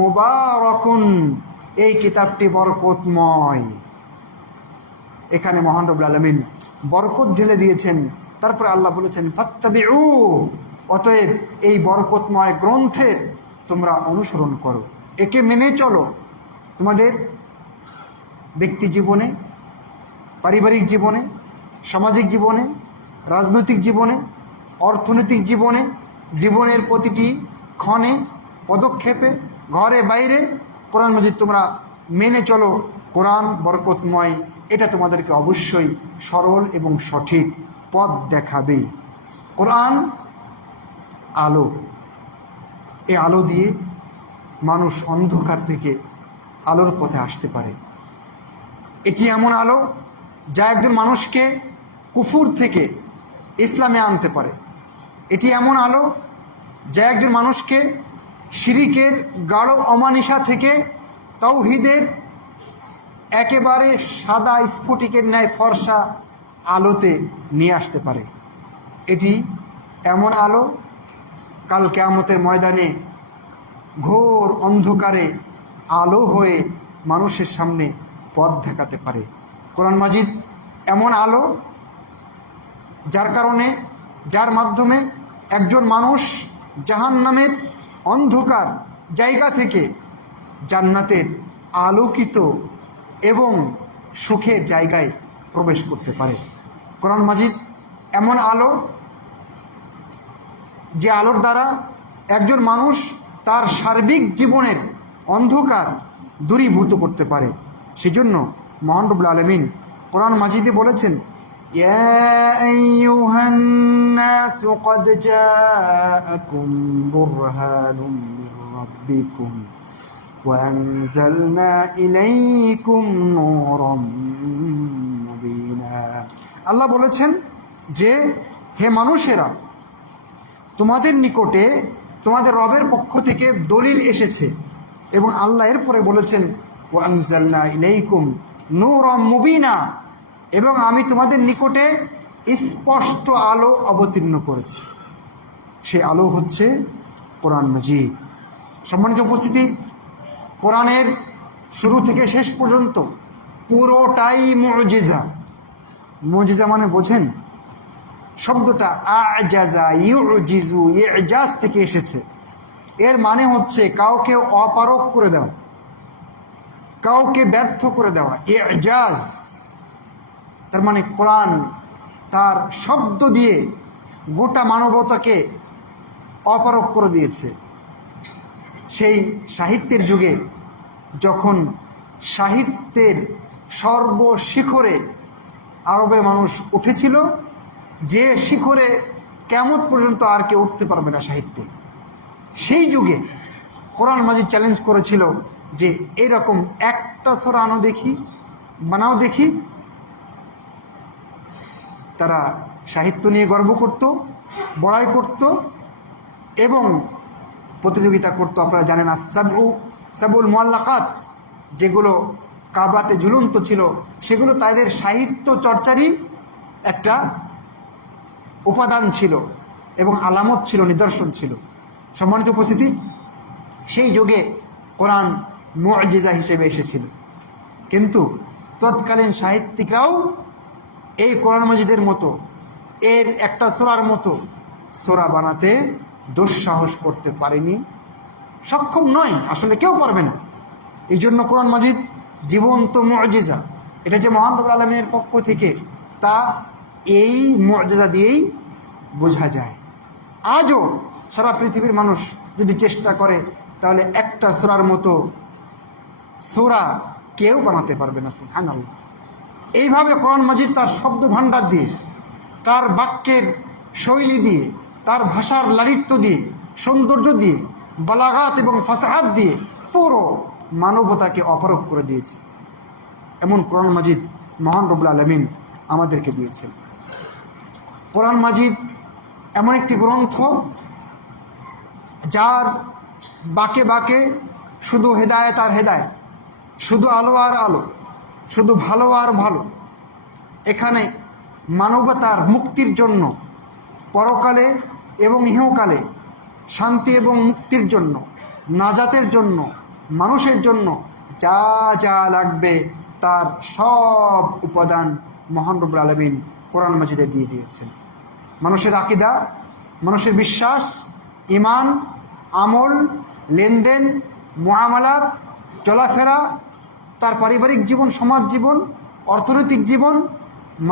মুবারাকুন, এই কিতাবটি বরকতময়। এখানে মহান রব্বুল আলামিন বরকত ঢেলে দিয়েছেন। তারপরে আল্লাহ বলেছেন ফাত্তাবিউ, অতএব এই বরকতময় গ্রন্থের তোমরা অনুসরণ করো, একে মেনে চলো। তোমাদের ব্যক্তি জীবনে, পারিবারিক জীবনে, সামাজিক জীবনে, রাজনৈতিক জীবনে, অর্থনৈতিক জীবনে, জীবনের প্রতিটি ক্ষণে, পদক্ষেপে, ঘরে বাইরে কোরআন মাজিদ তোমরা মেনে চলো। কোরআন বরকতময়, এটা তোমাদেরকে অবশ্যই সরল এবং সঠিক পথ দেখাবে। কোরআন আলো, এই আলো দিয়ে মানুষ অন্ধকার থেকে আলোর পথে আসতে পারে। এটি এমন আলো যা একজন মানুষকে কুফুর থেকে ইসলামে আনতে পারে। এটি এমন আলো যা একজন মানুষকে শিরিকের গাঢ় অমানিসা থেকে তাওহীদের একেবারে সাদা স্ফটিকের ন্যায় ফর্সা আলোতে নিয়ে আসতে পারে। এটি এমন আলো কাল কিয়ামতের ময়দানে ঘোর অন্ধকারে আলো হয়ে মানুষের সামনে পথ দেখাতে পারে। কোরআন মাজিদ এমন আলো যার মাধ্যমে একজন মানুষ জাহান্নামের অন্ধকার জায়গা থেকে জান্নাতের আলোকিত এবং সুখের জায়গায় প্রবেশ করতে পারে। কোরআন মাজিদ এমন আলো যে আলোর দ্বারা একজন মানুষ তার সার্বিক জীবনের অন্ধকার দূরীভূত করতে পারে। সেজন্য মহান রব্বুল আলামিন কোরআন মাজিদে বলেছেন ইয়া আইয়ুহান নাসু ক্বাদ জাআকুম বুরহানুম মির রাব্বিকুম ওয়া আনজালনা ইলাইকুম নূরাম মুবিনা। আল্লাহ বলেছেন যে হে মানুষেরা, তোমাদের নিকটে তোমাদের রবের পক্ষ থেকে দলিল এসেছে। এবং আল্লাহ এরপরে বলেছেন ওয়া আনজালনা ইলাইকুম নূরাম মুবিনা, এবং আমি তোমাদের নিকটে স্পষ্ট আলো অবতীর্ণ করেছি। সে আলো হচ্ছে কোরআন মাজিদ। সম্মানিত উপস্থিতি, কোরআনের শুরু থেকে শেষ পর্যন্ত পুরোটাই মুজিজা। মুজিজা মানে বোঝেন? শব্দটা আজাজা, ইউজিজু, ইজাজ থেকে এসেছে। এর মানে হচ্ছে কাউকে অপারক করে দেওয়া, কাউকে ব্যর্থ করে দেওয়া, ইজাজ। তার মানে কোরআন তার শব্দ দিয়ে গোটা মানবতাকে অপারক করে দিয়েছে। সেই সাহিত্যের যুগে যখন সাহিত্যের সর্বশিখরে আরবে মানুষ উঠেছিল, যে শিখরে কিয়ামত পর্যন্ত আর কেউ উঠতে পারবে না সাহিত্যে, সেই যুগে কোরআন মাজিদ চ্যালেঞ্জ করেছিল যে এরকম একটা সূরা আনো দেখি, বানাও দেখি। তারা সাহিত্য নিয়ে গর্ব করত, বড়াই করত, এবং প্রতিযোগিতা করতো। আপনারা জানেন সাবুল মুআল্লাকাত, যেগুলো কাবাতে ঝুলন্ত ছিল, সেগুলো তাদের সাহিত্য চর্চারই একটা উপাদান ছিল এবং আলামত ছিল, নিদর্শন ছিল। সম্মানিত উপস্থিতি, সেই যুগে কোরআন মুআজিজা হিসেবে এসেছিল, কিন্তু তৎকালীন সাহিত্যিকরাও এই কোরআন মাজিদের মতো এর একটা সূরার মতো সূরা বানাতে দুঃসাহস করতে পারেনি, সক্ষম নয়, আসলে কেউ পারবে না। এই জন্য কোরআন মাজিদ জীবন্ত মুআজিজা, এটা যে মহান রব্বুল আলামিনের পক্ষ থেকে, তা এই মুআজিজা দিয়েই বোঝা যায়। আজও সারা পৃথিবীর মানুষ যদি চেষ্টা করে, তাহলে একটা সূরার মতো সূরা কেউ বানাতে পারবে না। সুবহানাল্লাহ। এইভাবে কোরআন মাজিদ তার শব্দ ভাণ্ডার দিয়ে, তার বাক্যের শৈলী দিয়ে, তার ভাষার লালিত্য দিয়ে, সৌন্দর্য দিয়ে, বালাগাত এবং ফাসাহাত দিয়ে পুরো মানবতাকে অপারক করে দিয়েছে। এমন কোরআন মাজিদ মহান রব্বুল আলামিন আমাদেরকে দিয়েছেন। কোরআন মাজিদ এমন একটি গ্রন্থ, যার বাকে বাকে শুধু হেদায়েত আর হেদায়েত, শুধু আলো আর আলো, শুধু ভালো আর ভালো। এখানে মানবতার মুক্তির জন্য, পরকালে এবং ইহকালে শান্তি এবং মুক্তির জন্য, নাজাতের জন্য, মানুষের জন্য যা যা লাগবে তার সব উপাদান মহান রব্বুল আলামিন কোরআন মাজিদে দিয়ে দিয়েছেন। মানুষের আকীদা, মানুষের বিশ্বাস, ঈমান, আমল, লেনদেন, মুআমালাত, চলাফেরা, তার পারিবারিক জীবন, সমাজ জীবন, অর্থনৈতিক জীবন,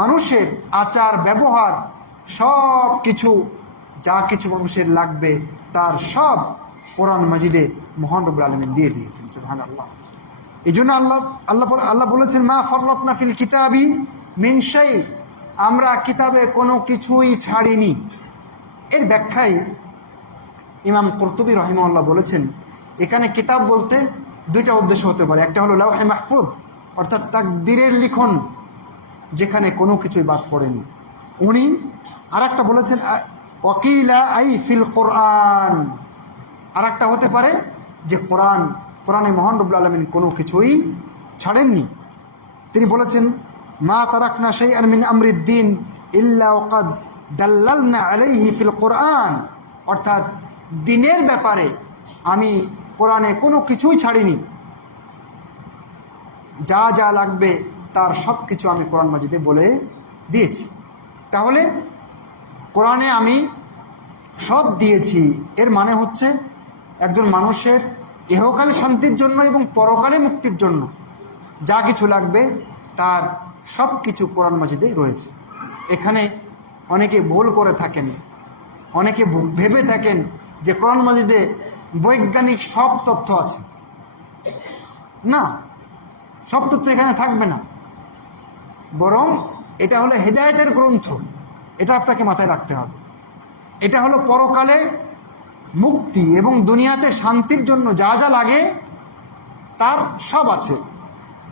মানুষের আচার ব্যবহার, সব কিছু, যা কিছু মানুষের লাগবে তার সব কোরআন মাজিদে মহান রব্বুল আলামিন দিয়ে দিয়েছেন। সুবহানাল্লাহ। এই জন্য আল্লাহ বলেছেন, মা ফাররাতনা ফিল কিতাবি মিন শাই, আমরা কিতাবে কোনো কিছুই ছাড়িনি। এর ব্যাখ্যায় ইমাম কুরতুবী রাহিমাহুল্লাহ বলেছেন, এখানে কিতাব বলতে দুইটা উদ্দেশ্য হতে পারে। একটা হলো লাওহে মাহফুজ, অর্থাৎ তাকদীরের লিখন, যেখানে কোনো কিছুই বাদ পড়েনি। উনি আর একটা বলেছেন ওয়াকিলা আই ফিল কোরআন, আর একটা হতে পারে যে কোরআনে মহান রব্বুল আলামিন কোনো কিছুই ছাড়েননি। তিনি বলেছেন, মা তারাকনা শাইআন মিন আমরিদ্দিন ইল্লা ওয়াকাদ দাল্লালনা আলাইহি ফিল কোরআন, অর্থাৎ দিনের ব্যাপারে আমি কোরআনে কোনো কিছুই ছাড়িনি, যা যা লাগবে তার সব কিছু আমি কোরআন মাজিদে বলে দিয়েছি। তাহলে কোরআনে আমি সব দিয়েছি, এর মানে হচ্ছে একজন মানুষের ইহকালে শান্তির জন্য এবং পরকালে মুক্তির জন্য যা কিছু লাগবে তার সব কিছু কোরআন মাজিদে রয়েছে। এখানে অনেকে ভুল করে থাকেন, অনেকে ভেবে থাকেন যে কোরআন মাজিদে বৈজ্ঞানিক সব তথ্য আছে। না, সব তথ্য এখানে থাকবে না, বরং এটা হলো হেদায়েতের গ্রন্থ। এটা আপনাকে মাথায় রাখতে হবে। এটা হলো পরকালে মুক্তি এবং দুনিয়াতে শান্তির জন্য যা যা লাগে তার সব আছে।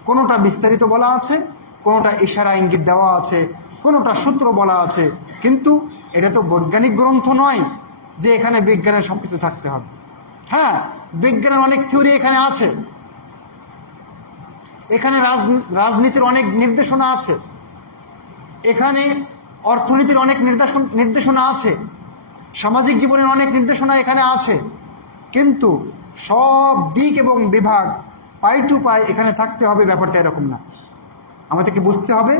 কোনোটা বিস্তারিত বলা আছে, কোনোটা ইশারা ইঙ্গিত দেওয়া আছে, কোনোটা সূত্র বলা আছে। কিন্তু এটা তো বৈজ্ঞানিক গ্রন্থ নয় যে এখানে বিজ্ঞানের সব কিছু থাকতে হবে। হ্যাঁ, বিজ্ঞানের অনেক থিওরি এখানে আছে, এখানে রাজনীতির অনেক নির্দেশনা আছে, এখানে অর্থনীতির অনেক নির্দেশনা আছে, সামাজিক জীবনের অনেক নির্দেশনা এখানে আছে। কিন্তু সব দিক এবং বিভাগ পাই টু পাই এখানে থাকতে হবে, ব্যাপারটা এরকম না। আমাদেরকে বুঝতে হবে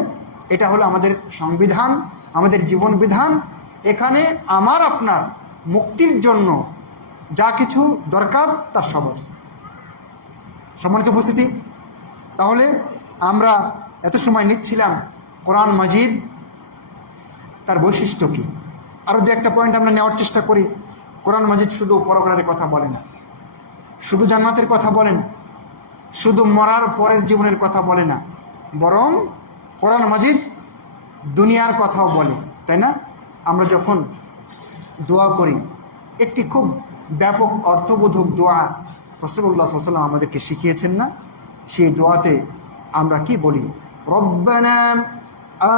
এটা হলো আমাদের সংবিধান, আমাদের জীবন বিধান। এখানে আমার আপনার মুক্তির জন্য যা কিছু দরকার তার সব আছে। সম্মানিত উপস্থিতি, তাহলে আমরা এত সময় নিচ্ছিলাম কোরআন মাজিদ তার বৈশিষ্ট্য কী। আরও দু একটা পয়েন্ট আমরা নেওয়ার চেষ্টা করি। কোরআন মাজিদ শুধু পরকালের কথা বলে না, শুধু জান্নাতের কথা বলে না, শুধু মরার পরের জীবনের কথা বলে না, বরং কোরআন মাজিদ দুনিয়ার কথাও বলে, তাই না? আমরা যখন দোয়া করি, একটি খুব ব্যাপক অর্থবোধক দোয়া রাসূলুল্লাহ সাল্লাল্লাহু আলাইহি ওয়াসাল্লাম আমাদেরকে শিখিয়েছেন না? সেই দোয়াতে আমরা কি বলি? রব্বানা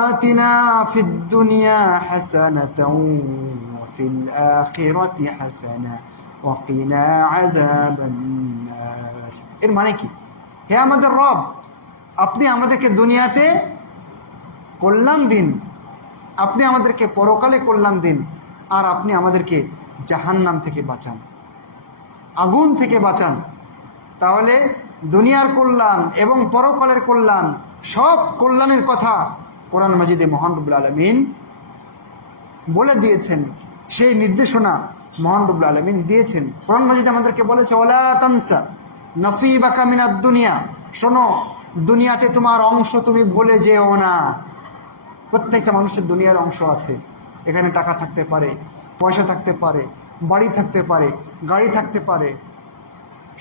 আতিনা ফিদ দুনিয়া হাসানাতাও ওয়া ফিল আখিরাতি হাসানা ওয়া কিনা আযাবান নার। এর মানে কি? হে আমাদের রব, আপনি আমাদেরকে দুনিয়াতে কল্যাণ দিন, আপনি আমাদেরকে পরকালে কল্যাণ দিন, আর আপনি আমাদেরকে জাহান্নাম থেকে বাঁচান, আগুন থেকে বাঁচান। তাহলে দুনিয়ার কল্যাণ এবং পরকালের কল্যাণ, সব কল্যাণের কথা কোরআন মাজিদে মহান রব্বুল আলামিন বলে দিয়েছেন। সেই নির্দেশনা মহান রব্বুল আলামিন দিয়েছেন। কোরআন মাজিদে আমাদেরকে বলেছে, ওয়ালা তানসা নসিবাকা মিনাদ দুনিয়া, শোনো, দুনিয়াতে তোমার অংশ তুমি ভুলে যেও না। প্রত্যেকটা মানুষের দুনিয়ার অংশ আছে। এখানে টাকা থাকতে পারে, পয়সা থাকতে পারে, বাড়ি থাকতে পারে, গাড়ি থাকতে পারে,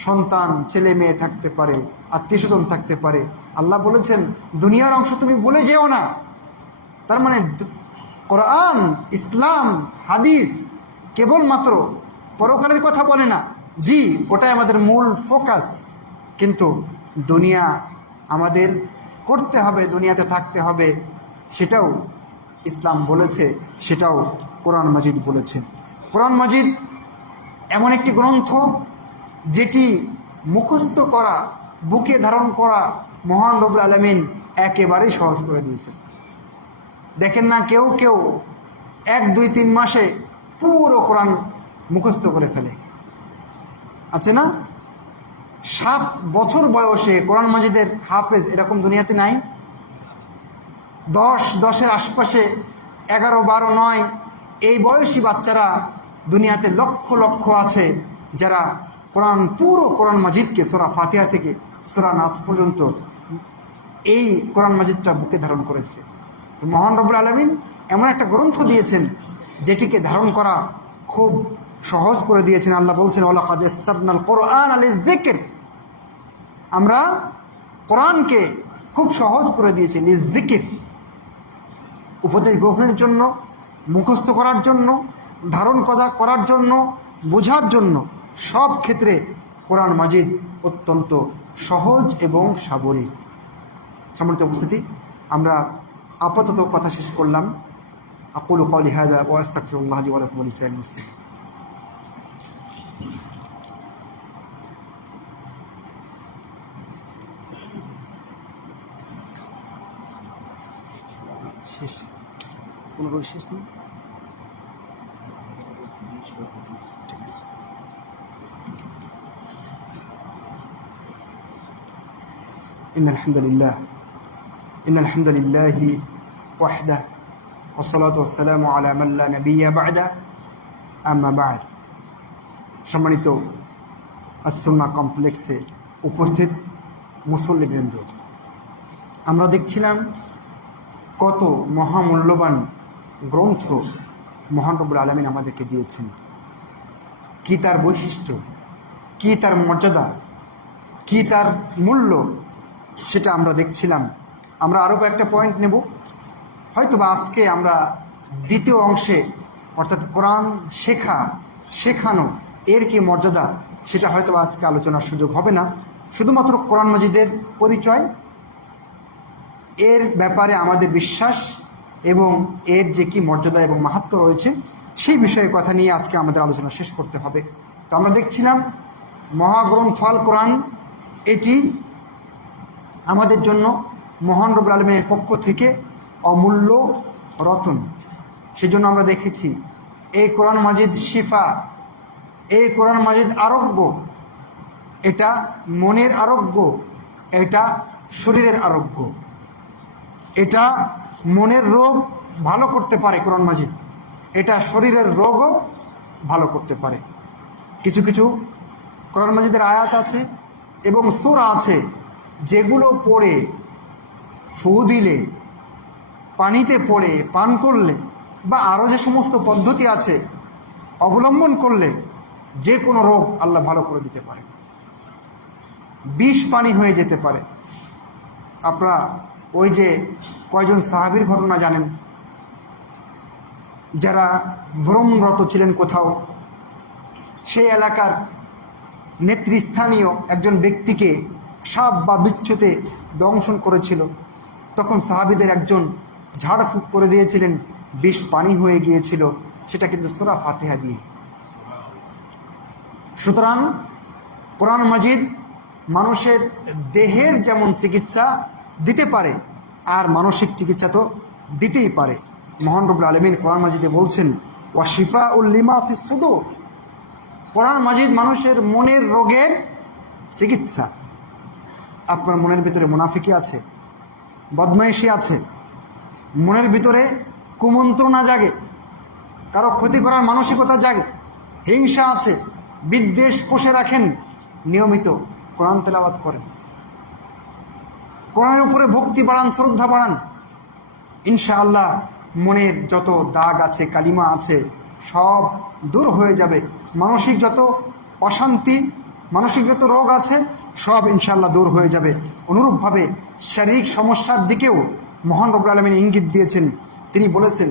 সন্তান ছেলে মেয়ে থাকতে পারে, আত্মীয় স্বজন থাকতে পারে। আল্লাহ বলেছেন দুনিয়ার অংশ তুমি ভুলে যেও না। তার মানে কোরআন, ইসলাম, হাদিস কেবলমাত্র পরকালের কথা বলে না। জি, ওটাই আমাদের মূল ফোকাস, কিন্তু দুনিয়া আমাদের করতে হবে, দুনিয়াতে থাকতে হবে, সেটাও ইসলাম বলেছে, সেটাও কোরআন মাজিদ বলেছে। কোরআন মাজিদ এমন একটি গ্রন্থ যেটি মুখস্থ করা, বুকে ধারণ করা মহান রব্বুল আলামিন একেবারেই সহজ করে দিয়েছে। দেখেন না, কেউ কেউ 1, 2, 3 মাসে পুরো কোরআন মুখস্থ করে ফেলে, আছে না? 7 বছর বয়সে কোরআন মাজিদের হাফেজ এরকম দুনিয়াতে নাই। 10-10-এর আশপাশে, 11, 12, 9 এই বয়সী বাচ্চারা দুনিয়াতে লক্ষ লক্ষ আছে যারা পুরো কোরআন মাজিদকে সূরা ফাতিহা থেকে সূরা নাস পর্যন্ত এই কোরআন মাজিদটা বুকে ধারণ করেছে। তো মহান রব্বুল আলামিন এমন একটা গ্রন্থ দিয়েছেন যেটিকে ধারণ করা খুব সহজ করে দিয়েছেন। আল্লাহ বলছেন, ওয়ালাকাদ ইয়াসসারনাল কুরআন লিযিকর, আমরা কোরআনকে খুব সহজ করে দিয়েছি লিযিকর, উপদেশ গ্রহণের জন্য, মুখস্থ করার জন্য, ধারণ করার জন্য, বোঝার জন্য। সব ক্ষেত্রে কোরআন মাজিদ অত্যন্ত সহজ এবং সাবলীল। সম্মানিত উপস্থিতি, আমরা আপাতত কথা শেষ করলাম। আকুলু কওলি হাযা ওয়া আস্তাগফিরুল্লাহ লি ওয়া লাকুম ওয়া লিসাইরিল মুসলিমিন। শেষ কোনো শেষ নেই। ঠিক আছে। إن الحمد لله وحده والصلاة والسلام على من لا نبي بعده أما بعد। সম্মানিত আস-সুন্নাহ কমপ্লেক্সে উপস্থিত মুসল্লিবৃন্দ, আমরা দেখছিলাম কত মহামূল্যবান গ্রন্থ মহান রব্বুল আলামিন আমাদেরকে দিয়েছেন। কি তার বৈশিষ্ট্য, কি তার মর্যাদা, কি তার মূল্য, সেটা আমরা দেখছিলাম। আমরা আরও কয়েকটা পয়েন্ট নেব। হয়তোবা আজকে আমরা দ্বিতীয় অংশে, অর্থাৎ কোরআন শেখানো এর কি মর্যাদা, সেটা হয়তোবা আজকে আলোচনার সুযোগ হবে না। শুধুমাত্র কোরআন মাজিদের পরিচয়, এর ব্যাপারে আমাদের বিশ্বাস এবং এর যে কি মর্যাদা এবং মাহাত্ম্য রয়েছে, সেই বিষয়ে কথা নিয়ে আজকে আমাদের আলোচনা শেষ করতে হবে। তো আমরা দেখছিলাম মহাগ্রন্থ আল কোরআন, এটি আমাদের জন্য মহান রব্বুল আলামিনের পক্ষ থেকে অমূল্য রতন। সেজন্য আমরা দেখেছি এই কোরআন মাজিদ শিফা, এই কোরআন মাজিদ আরোগ্য। এটা মনের আরোগ্য, এটা শরীরের আরোগ্য। এটা মনের রোগ ভালো করতে পারে কোরআন মাজিদ, এটা শরীরের রোগও ভালো করতে পারে। কিছু কিছু কোরআন মাজিদের আয়াত আছে এবং সূরা আছে যেগুলো পড়ে, ফু দিলে, পানিতে পড়ে পান করলে, বা আরও যে সমস্ত পদ্ধতি আছে অবলম্বন করলে যে কোনো রোগ আল্লাহ ভালো করে দিতে পারে, বিষ পানি হয়ে যেতে পারে। আপনারা ওই যে কয়জন সাহাবীর ঘটনা জানেন, যারা ভ্রমণরত ছিলেন কোথাও, সেই এলাকার নেতৃস্থানীয় একজন ব্যক্তিকে সাপ বা বিচ্ছুতে দংশন করেছিল। তখন সাহাবীদের একজন ঝাড়ফুঁক করে দিয়েছিলেন, বিষ পানি হয়ে গিয়েছিল সেটা কিন্তু সূরা ফাতিহা দিয়ে। সুতরাং কোরআন মাজিদ মানুষের দেহের যেমন চিকিৎসা দিতে পারে, আর মানসিক চিকিৎসা তো দিতেই পারে। মহান রব্বুল আলামিন কোরআন মাজিদে বলছেন, ওয়া শিফাউল লিমা ফিস সুদূর। কোরআন মাজিদ মানুষের মনের রোগের চিকিৎসা। আপনার মনের ভিতরে মুনাফিকি আছে, বদমাইশি আছে, মনের ভিতরে কুমন্ত্রণা জাগে, কারো ক্ষতি করার মানসিকতা জাগে, হিংসা আছে, বিদ্বেষ পুষে রাখেন, নিয়মিত কোরআন তেলাওয়াত করেন, কোরআনের উপরে ভক্তি বাড়ান, শ্রদ্ধা বাড়ান, ইনশাআল্লাহ মনের যত দাগ আছে, কালিমা আছে, সব দূর হয়ে যাবে। মানসিক যত অশান্তি, মানসিক যত রোগ আছে, সব ইনশাআল্লাহ দূর হয়ে যাবে। অনুরূপভাবে শারীরিক সমস্যার দিকেও মহান রব্বুল আলামিন ইঙ্গিত দিয়েছেন। তিনি বলেছেন,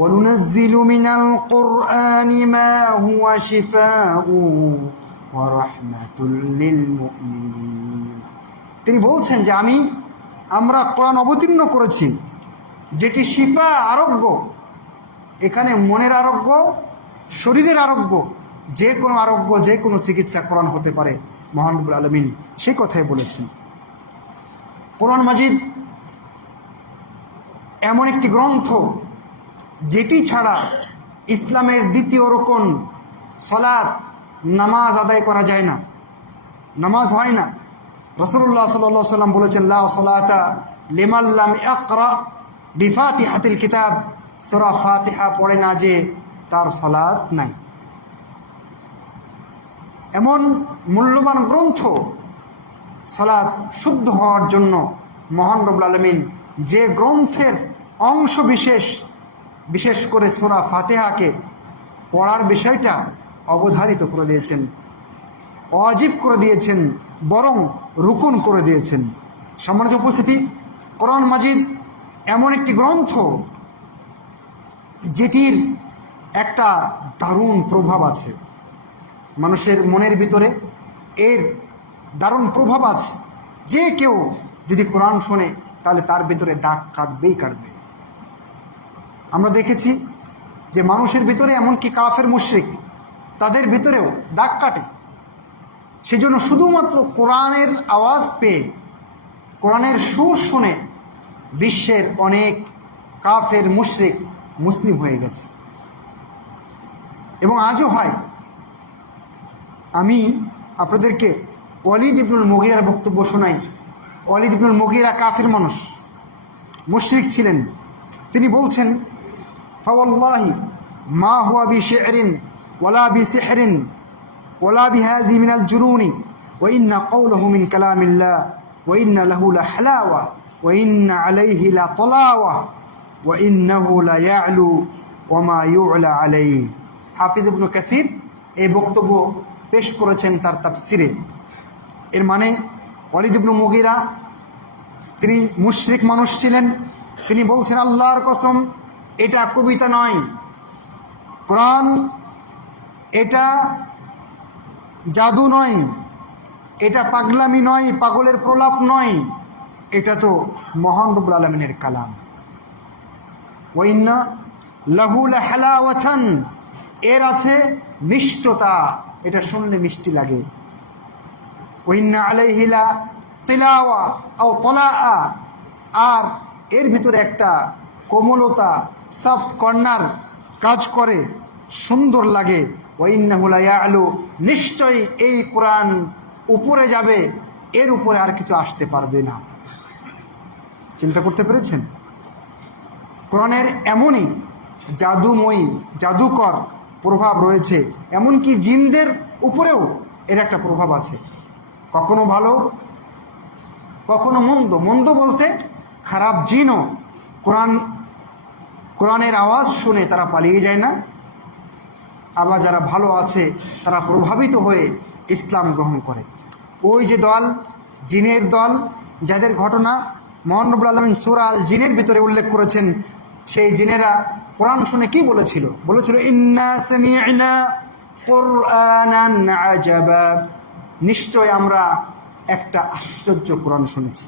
وَنُنَزِّلُ مِنَ الْقُرْآنِ مَا هُوَ شِفَاءٌ وَرَحْمَةٌ لِلْمُؤْمِنِينَ। তিনি বলছেন যে আমরা কোরআন অবতীর্ণ করেছি যেটি শিফা, আরোগ্য। এখানে মনের আরোগ্য, শরীরের আরোগ্য, যে কোনো আরোগ্য, যে কোনো চিকিৎসা কোরআন হতে পারে। মহান রব্বুল আলামিন সেই কথাই বলেছেন। কোরআন মাজিদ এমন একটি গ্রন্থ যেটি ছাড়া ইসলামের দ্বিতীয় রকম সালাত, নামাজ আদায় করা যায় না, নামাজ হয় না। রাসূলুল্লাহ সাল্লাল্লাহু আলাইহি ওয়াসাল্লাম বলেছেন, লা সালাতা লিমান লাম ইয়াকরা বিফাতিহাতিল কিতাব। সূরা ফাতিহা পড়ে না যে তার সালাত নাই। এমন মূল্যবান গ্রন্থ, সালাত শুদ্ধ হওয়ার জন্য মহান রব্বুল আলামিন যে গ্রন্থের অংশ বিশেষ করে সূরা ফাতিহাকে পড়ার বিষয়টা অবধারিত করে দিয়েছেন, ওয়াজিব করে দিয়েছেন, বরং রুকুন করে দিয়েছেন। সম্মানিত উপস্থিতি, কোরআন মাজিদ এমন একটি গ্রন্থ যেটির একটা দারুণ প্রভাব আছে মানুষের মনের ভিতরে, এর দারুণ প্রভাব আছে। যে কেউ যদি কোরআন শোনে তাহলে তার ভিতরে দাগ কাটবেই কাটবে। আমরা দেখেছি যে মানুষের ভিতরে, এমনকি কাফের মুশরিক, তাদের ভিতরেও দাগ কাটে। সেজন্য শুধুমাত্র কোরআনের আওয়াজ পেয়ে, কোরআনের সুর শুনে বিশ্বের অনেক কাফের মুশরিক মুসলিম হয়ে গেছে এবং আজও হয়। আমি আপনাদেরকে ওয়ালিদ ইবনুল মুগীরার বক্তব্য শোনাই। ওয়ালিদ ইবনুল মুগীরা কাফির মানুষ, মুশরিক ছিলেন। তিনি বলছেন, ফাওয়াল্লাহি মা হুয়া বিশি'রিন ওয়ালা বিসিহরিন ওয়ালা বিহাযি মিনাল জুনুনি ওয়া ইন্না কওলাহু মিন কালামিল্লাহ ওয়া ইন্না লাহু লাহলাওয়া ওয়া ইন্না আলাইহি লাতলাওয়া ওয়া ইন্নাহু লায়া'লু ওয়া মা ইউ'লা আলাইহি। হাফিজ ইবনে কাসির এই বক্তব্য পেশ করেছেন তার তাফসিরে। এর মানে ওয়ালিদ ইবনে মুগীরা তিনি মুশরিক মানুষ ছিলেন। তিনি বলছেন, আল্লাহর কসম, এটা কবিতা নয়, কোরআন এটা জাদু নয়, এটা পাগলামি নয়, পাগলের প্রলাপ নয়, এটা তো মহান রব্বুল আলামিনের কালাম। ওয়া ইন্না লাহু লাহালাওয়াতান, এর আছে মিষ্টতা, এটা শুনলে মিষ্টি লাগে। ওয়া ইন্না আলাইহি লা তিলাওয়া আও তলাআ, আর এর ভিতরে একটা কোমলতা, সফট কর্নার কাজ করে, সুন্দর লাগে। ওয়া ইন্নাহু লা ইয়া'লু, নিশ্চয়ই এই কোরআন উপরে যাবে, এর উপরে আর কিছু আসতে পারবে না। চিন্তা করতে পেরেছেন? কোরআনের এমনই জাদুময়ী, জাদুকর প্রভাব রয়েছে, এমনকি জিনদের উপরেও এর একটা প্রভাব আছে। কখনো ভালো, কখনো মন্দ। মন্দ বলতে খারাপ জিনও কোরআনের আওয়াজ শুনে তারা পালিয়ে যায় না, আবার যারা ভালো আছে তারা প্রভাবিত হয়ে ইসলাম গ্রহণ করে। ওই যে দল, জিনের দল, যাদের ঘটনা মহান রব্বুল আলামিন সূরা আল জিনের ভিতরে উল্লেখ করেছেন, সেই জিনেরা কোরআন শুনে কি বলেছিল? বলেছিল, ইন্না সামি'না কুরআনান আজাবা, নিশ্চয় আমরা একটা আশ্চর্য কোরআন শুনেছি।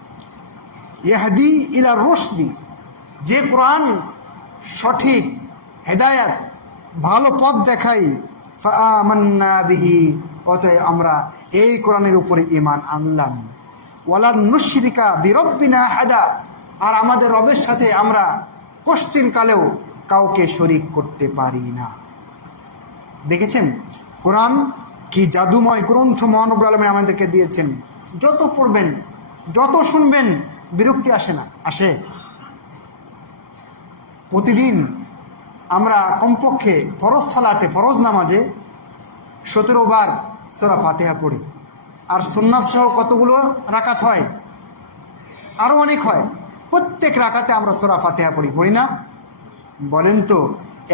ইয়াহদি ইলা রুশদি, যে কোরআন সঠিক হেদায়াত, ভালো পথ দেখাই, ফাআমান্না বিহি, অতএব আমরা এই কোরআনের উপরে ঈমান আনলাম। ওয়ালান নুশরিকা বিরব্বিনা আহাদা, আর আমাদের রবের সাথে আমরা কোশ্চিন কালেও কাউকে শরীক করতে পারি না। দেখেছেন কোরআন কি জাদুময় গ্রন্থ মহান রব্বুল আলামিন আমাদেরকে দিয়েছেন। যত পড়বেন, যত শুনবেন, বিরক্তি আসে না? আসে। প্রতিদিন আমরা কমপক্ষে ফরজ সালাতে, ফরজ নামাজে 17 বার সূরা ফাতিহা পড়ি। আর সুন্নাত সহ কতগুলো রাকাত হয়? আরও অনেক হয়। প্রত্যেক রাকাতে আমরা সূরা ফাতিহা পড়ি না? বলেন তো,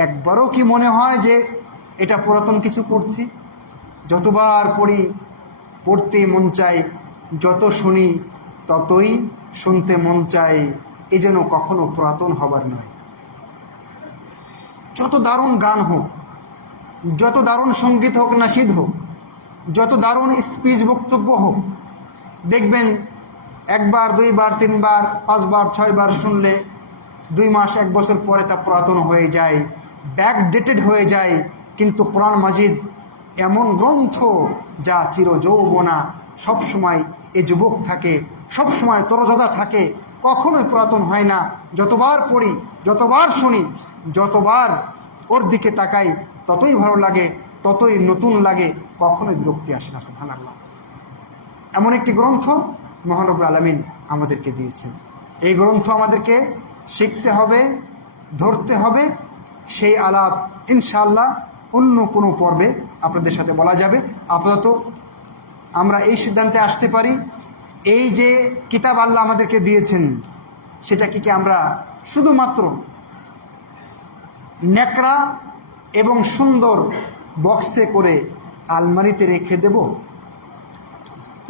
একবারও কি মনে হয় যে এটা পুরাতন কিছু পড়ছি? যতবার পড়ি পড়তে মন চায়, যত শুনি ততই শুনতে মন চায়। এই যেন কখনো পুরাতন হবার নয়। যত দারুণ গান হোক, যত দারুণ সঙ্গীত হোক, নাশিদ হোক, যত দারুণ স্পিচ বক্তব্য হোক, দেখবেন একবার, দুইবার, তিনবার, 5 বার, 6 বার শুনলে 2 মাস, 1 বছর পরে তা পুরাতন হয়ে যায়, ব্যাকডেটেড হয়ে যায়। কিন্তু কোরআন মাজিদ এমন গ্রন্থ যা চিরযৌবনা, সবসময় এ যুবক থাকে, সবসময় তরতাজা থাকে, কখনোই পুরাতন হয় না। যতবার পড়ি, যতবার শুনি, যতবার ওর দিকে তাকাই, ততই ভালো লাগে, ততই নতুন লাগে, কখনোই বিরক্তি আসে না। সুবহানাল্লাহ। এমন একটি গ্রন্থ মহান রব্বুল আলামিন আমাদেরকে দিয়েছেন। এই গ্রন্থ আমাদেরকে শিখতে হবে, ধরতে হবে। সেই আলাপ ইনশাআল্লাহ অন্য কোনো পর্বে আপনাদের সাথে বলা যাবে। আপাতত আমরা এই সিদ্ধান্তে আসতে পারি, এই যে কিতাব আল্লাহ আমাদেরকে দিয়েছেন, সেটা কি আমরা শুধুমাত্র ন্যাকড়া এবং সুন্দর বক্সে করে আলমারিতে রেখে দেব,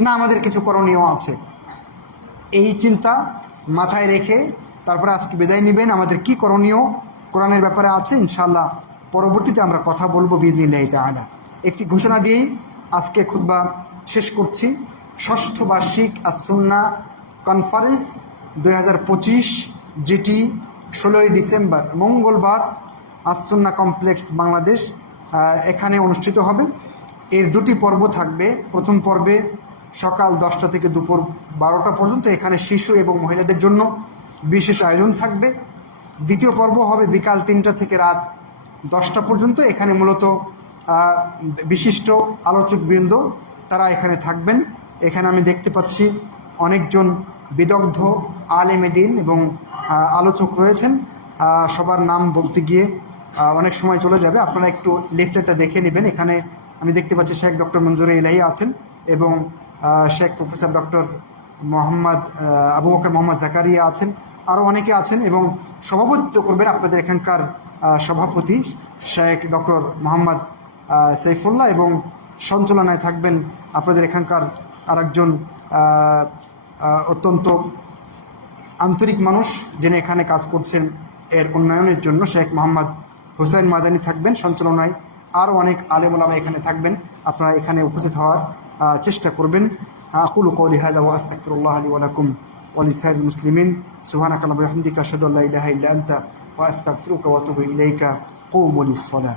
না আমাদের কিছু করণীয় আছে? এই চিন্তা মাথায় রেখে তারপরে আজকে বিদায় নেবেন। আমাদের কি করণীয় কোরআনের ব্যাপারে আছে ইনশাআল্লাহ পরবর্তীতে আমরা কথা বলবো বিইذনিল্লাহি তাআলা। একটি ঘোষণা দিয়েই আজকে খুতবা শেষ করছি। 6ষ্ঠ বার্ষিক আস-সুন্নাহ কনফারেন্স 2025, যেটি 16ই ডিসেম্বর মঙ্গলবার আস-সুন্নাহ কমপ্লেক্স বাংলাদেশ এখানে অনুষ্ঠিত হবে। এর 2টি পর্ব থাকবে। প্রথম পর্বে সকাল 10টা থেকে দুপুর 12টা পর্যন্ত এখানে শিশু এবং মহিলাদের জন্য বিশেষ আয়োজন থাকবে। দ্বিতীয় পর্ব হবে বিকাল 3টা থেকে রাত 10টা পর্যন্ত। এখানে মূলত বিশিষ্ট আলোচকবৃন্দ তারা এখানে থাকবেন। এখানে আমি দেখতে পাচ্ছি অনেকজন বিদগ্ধ আলেমে দ্বীন এবং আলোচক রয়েছেন। সবার নাম বলতে গিয়ে অনেক সময় চলে যাবে, আপনারা একটু লিফলেটটা দেখে নেবেন। এখানে আমি দেখতে পাচ্ছি শেখ ডক্টর মঞ্জুরে ইলাহি আছেন এবং শেখ প্রফেসর ডক্টর আবু বকর মোহাম্মদ জাকারিয়া আছেন, আরও অনেকে আছেন। এবং সভাপতিত্ব করবেন আপনাদের এখানকার সভাপতি শেখ ডক্টর মোহাম্মদ সাইফুল্লাহ, এবং সঞ্চালনায় থাকবেন আপনাদের এখানকার আরেকজন অত্যন্ত আন্তরিক মানুষ যিনি এখানে কাজ করছেন এর উন্নয়নের জন্য, শেখ মোহাম্মদ হুসাইন মাদানী থাকবেন সঞ্চালনায়। আরও অনেক আলেম ওলামা এখানে থাকবেন, আপনারা এখানে উপস্থিত হওয়ার চেষ্টা করবেন। আকুলু কওলি হাযা ওয়া আস্তাগফিরুল্লাহ লি ওয়া লাকুম ওয়া লিসাইরিল মুসলিমিন। সুবহানাকা আল্লাহুম্মা ওয়া বিহামদিকা আশহাদু আল্লা ইলাহা ইল্লা আনতা ওয়া আস্তাগফিরুকা ওয়া আতুবু ইলাইকা। কুমু লিস-সালাহ।